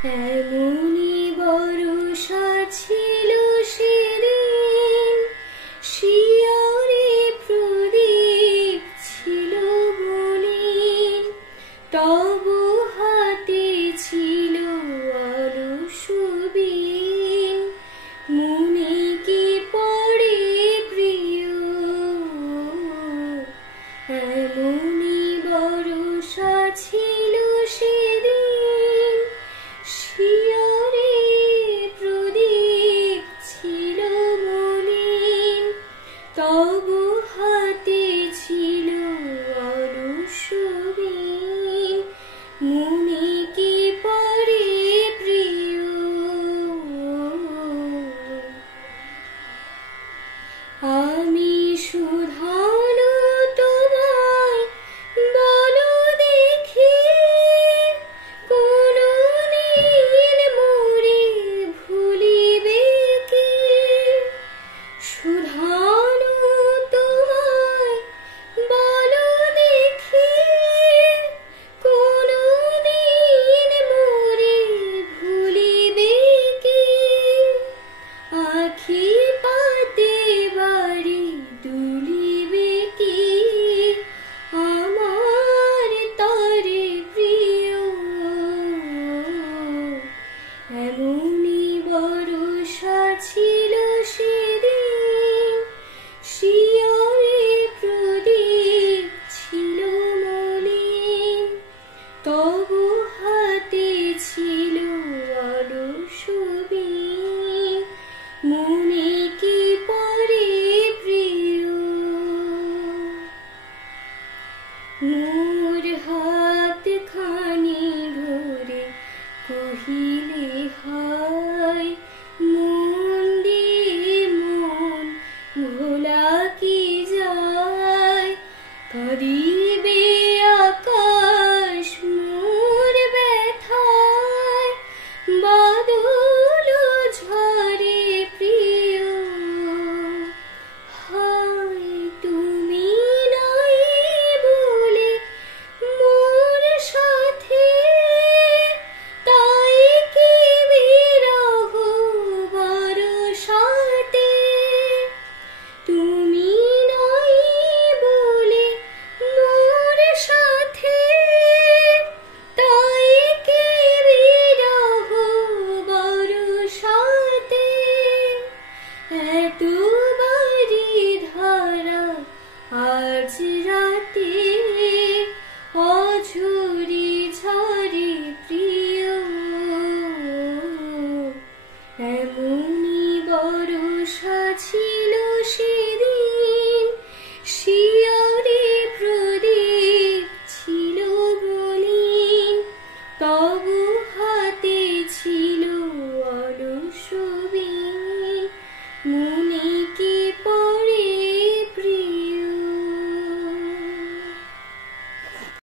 এমনি বরষা ছিল সেদিন, শিয়রে প্রদীপ ছিল মলিন, তবু হাতে ছিল অলস বীণ, মনে কি পড়ে প্রিয়। এমনি বরষা ছিল সেদিন, শিয়রে প্রদীপ ছিল মলিন, তবু হাতে ছিল অলস বীণ, মনে কি পড়ে প্রিয়। আমি শুধানো তোমায় বলো দেখি, কোনদিন মোরে ভুলিবে কি। শুধানো তোমায় বলো দেখি, কোনদিন মোরে ভুলিবে কি। আখি পাতে বাড়ি দুলিবে কি, আমার তরে প্রিয়। এমনি বরষা ছিল সেদিন, শিয়রে প্রদীপ ছিল মলিন, তবু হাতে ছিল অলস বীণ, মনে কি পড়ে প্রিয়। মোর হাত খানি ধরে কহিলে হায়, মন দিয়ে মন ভোলা কি যায়। কাঁদিবে আকাশ মোর ব্যথায়, বাদল ঝরে প্রিয়। হায় তুমি নাই বলে মোর সাথে, তাই কি বিরহ বরষাতে। তুমি নাই বলে মোর সাথে, তাই কি বিরহ বরষাতে। এত বাড়ি ধারা আজ রাতে, অঝরে ঝরে প্রিয়। এমনি বরষা ছিল